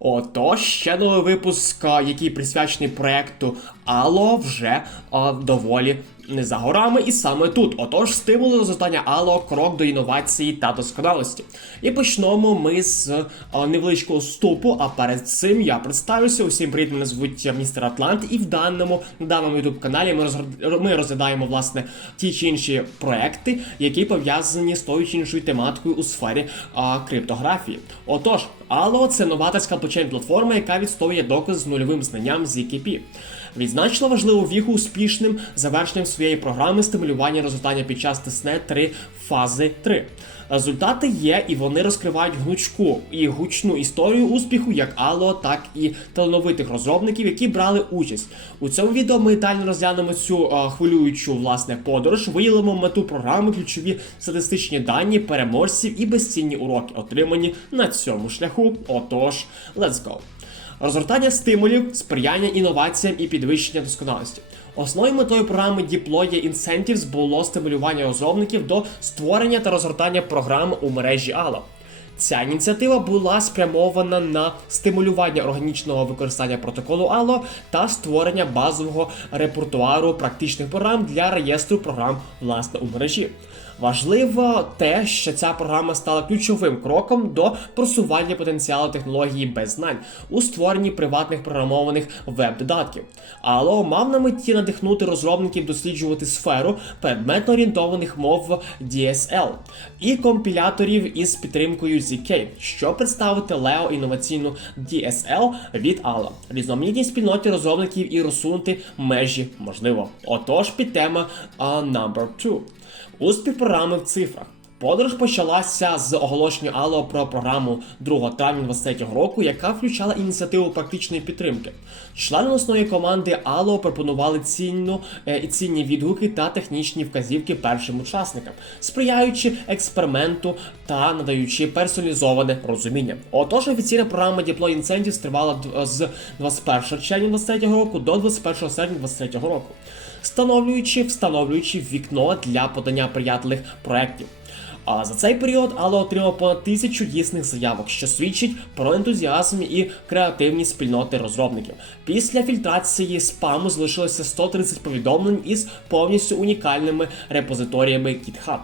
Отож, ще новий випуск, який присвячений проекту Ало, вже доволі не за горами, і саме тут. Отож, стимули до зростання Ало, крок до інновації та досконалості. І почнемо ми з а, невеличкого вступу. А перед цим я представлюся. Усім привіт, мене звуть містер Атлант, і в даному на даному youtube каналі ми розгр- ми розглядаємо власне ті чи інші проекти, які пов'язані з тою чи іншою тематикою у сфері а, криптографії. Отож, Allo – це новаторська блокчейн платформа, яка відстоює доказ з нульовим знанням з EKP. Відзначила важливу віху успішним завершенням своєї програми стимулювання розвитання під час тесне 3 фази 3. Результати є, і вони розкривають гнучку і гучну історію успіху як Allo, так і талановитих розробників, які брали участь. У цьому відео ми детально розглянемо цю а, хвилюючу власне подорож, виявимо мету програми, ключові статистичні дані, переможців і безцінні уроки, отримані на цьому шляху. Отож, let's go! Розгортання стимулів, сприяння інноваціям і підвищення досконалості. Основною метою програми Deploy Incentives було стимулювання розробників до створення та розгортання програм у мережі Allo. Ця ініціатива була спрямована на стимулювання органічного використання протоколу Allo та створення базового репертуару практичних програм для реєстру програм власне у мережі. Важливо те, що ця програма стала ключовим кроком до просування потенціалу технології без знань у створенні приватних програмованих веб-додатків. Allo мав на меті надихнути розробників досліджувати сферу предметно орієнтованих мов DSL і компіляторів із підтримкою ZK, щоб представити Leo інноваційну DSL від Allo, різноманітній спільноті розробників і розсунути межі можливо. Отож, підтема uh, number 2. Успіх програми в цифрах. Подорож почалася з оголошення Allo про програму 2 травня 2023 року, яка включала ініціативу практичної підтримки. Члени основної команди Allo пропонували цінну е, і цінні відгуки та технічні вказівки першим учасникам, сприяючи експерименту та надаючи персоналізоване розуміння. Отож, офіційна програма Deploy Incentives тривала з 21 червня 2023 року до 21 серпня 2023 року, встановлюючи встановлюючи вікно для подання приятелих проєктів. А за цей період Алло отримав понад тисячу дійсних заявок, що свідчить про ентузіазм і креативність спільноти розробників. Після фільтрації спаму залишилося 130 повідомлень із повністю унікальними репозиторіями GitHub.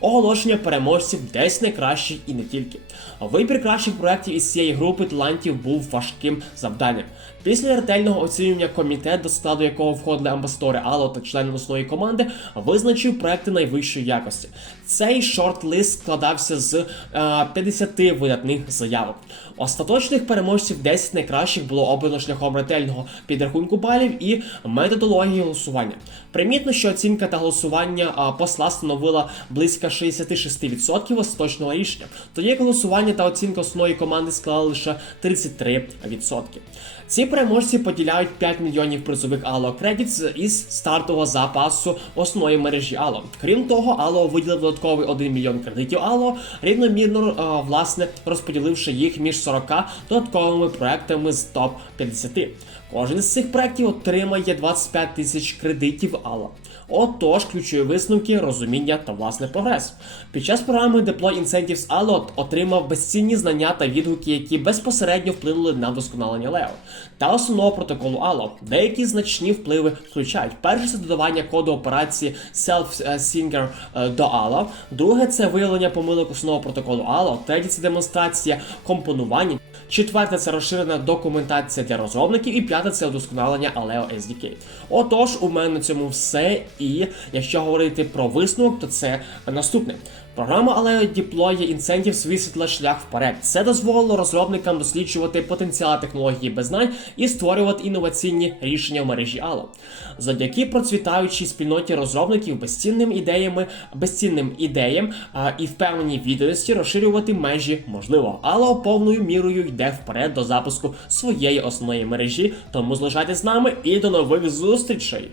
Оголошення переможців десь найкращих і не тільки. Вибір кращих проєктів із цієї групи талантів був важким завданням. Після ретельного оцінювання комітет, до складу якого входили амбасадори Алло та члени основної команди, визначив проекти найвищої якості. Цей шорт-лист складався з е, 50 видатних заявок. Остаточних переможців 10 найкращих було обрано шляхом ретельного підрахунку балів і методології голосування. Примітно, що оцінка та голосування посла становила близько 66% остаточного рішення, тоді як голосування та оцінка основної команди склали лише 33%. Ці переможці поділяють 5 мільйонів призових Allo Credits із стартового запасу основної мережі Allo. Крім того, Allo виділив додатковий 1 мільйон кредитів Allo, рівномірно а, власне розподіливши їх між 40 додатковими проектами з топ 50. Кожен з цих проектів отримає 25 тисяч кредитів Allo. Отож, ключові висновки, розуміння та власне прогрес. Під час програми Deploy Incentives Allo отримав безцінні знання та відгуки, які безпосередньо вплинули на вдосконалення Leo та основного протоколу Allo. Деякі значні впливи включають: перше це додавання коду операції Self-Singer до Allo, друге це виявлення помилок основного протоколу Allo, третє це демонстрація компонування. Четверте це розширена документація для розробників, і п'яте це удосконалення Aleo SDK. Отож, у мене на цьому все. І якщо говорити про висновок, то це наступне. Програма Aleo Deploy Incentives висвітла шлях вперед. Це дозволило розробникам досліджувати потенціал технології без знань і створювати інноваційні рішення в мережі Allo. Завдяки процвітаючій спільноті розробників безцінним ідеями, безцінним ідеям а, і впевненій відданості розширювати межі можливо. Allo повною мірою йде вперед до запуску своєї основної мережі. Тому залишайтесь з нами і до нових зустрічей!